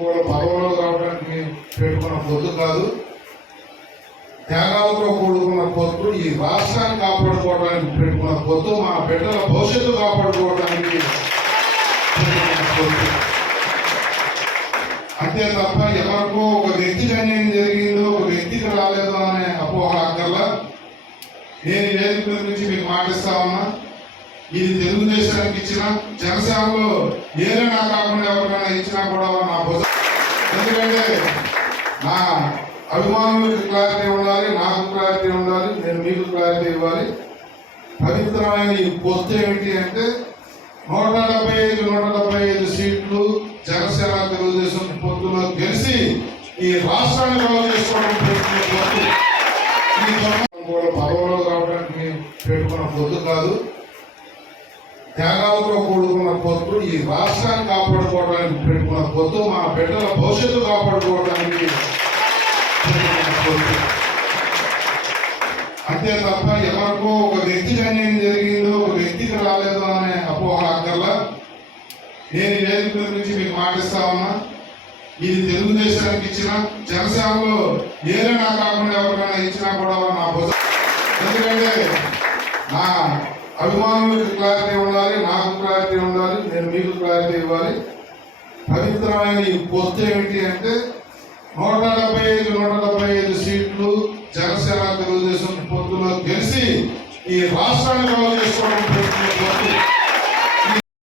కూడా పదవులో రావడానికి పెట్టుకున్న పొద్దు కాదు. త్యాగాలతో కూడుకున్న పొత్తు ఈ రాష్ట్రాన్ని కాపాడుకోవడానికి పెట్టుకున్న పొత్తు మా బిడ్డల భవిష్యత్తు కాపాడుకోవడానికి అంతే తప్ప ఎవరికో ఒక వ్యక్తికి అన్యాయం జరిగిందో ఒక వ్యక్తికి రాలేదో అనే అపోహ అక్కర్లా. నేను ఈ వేదిక నుంచి మీకు మాటిస్తా ఉన్నా. ఇది తెలుగుదేశానికి ఇచ్చిన జనసేనలో ఏదైనా కాకుండా ఎవరికైనా ఇచ్చినా కూడా నా అభిమానులకు క్లారిటీ ఉండాలి నాకు క్లారిటీ ఉండాలి నేను మీకు క్లారిటీ ఇవ్వాలి. పవిత్రమైన ఈ పొత్తు ఏమిటి అంటే నూట డెబ్బై ఐదు నూట డెబ్బై ఐదు సీట్లు జనసేన తెలుగుదేశం పొత్తులో గెలిచి ఈ రాష్ట్రాన్ని బాగు పొత్తు ఈ పదవులో రావడానికి పెట్టుకున్న పొత్తు కాదు. త్యాగాలతో కూడుకున్న పొత్తు ఈ రాష్ట్రాన్ని కాపాడుకోవడానికి పెట్టుకున్న పొత్తు మా బిడ్డల భవిష్యత్తు కాపాడుకోవడానికి అంతే తప్ప ఎవరికో ఒక వ్యక్తికి అన్యాయం జరిగిందో ఒక వ్యక్తికి రాలేదు అనే అపోహ అక్కర్లా. నేను ఈ వేదిక గురించి మీకు మాటిస్తా ఉన్నా. ఇది తెలుగుదేశానికి ఇచ్చిన జనసేనలో ఏదైనా కాకుండా ఎవరికైనా ఇచ్చినా కూడా నా భుజం ఎందుకంటే నా అభిమానులకు క్లారిటీ ఉండాలి నాకు క్లారిటీ ఉండాలి నేను మీకు క్లారిటీ ఇవ్వాలి. పవిత్రమైన ఈ పొత్తు ఏమిటి అంటే నూట డెబ్బై ఐదు నూట డెబ్బై ఐదు సీట్లు జనసేన తెలుగుదేశం పొత్తులో గెలిచి ఈ రాష్ట్రాన్ని బాగు చేసుకోవడం పొత్తు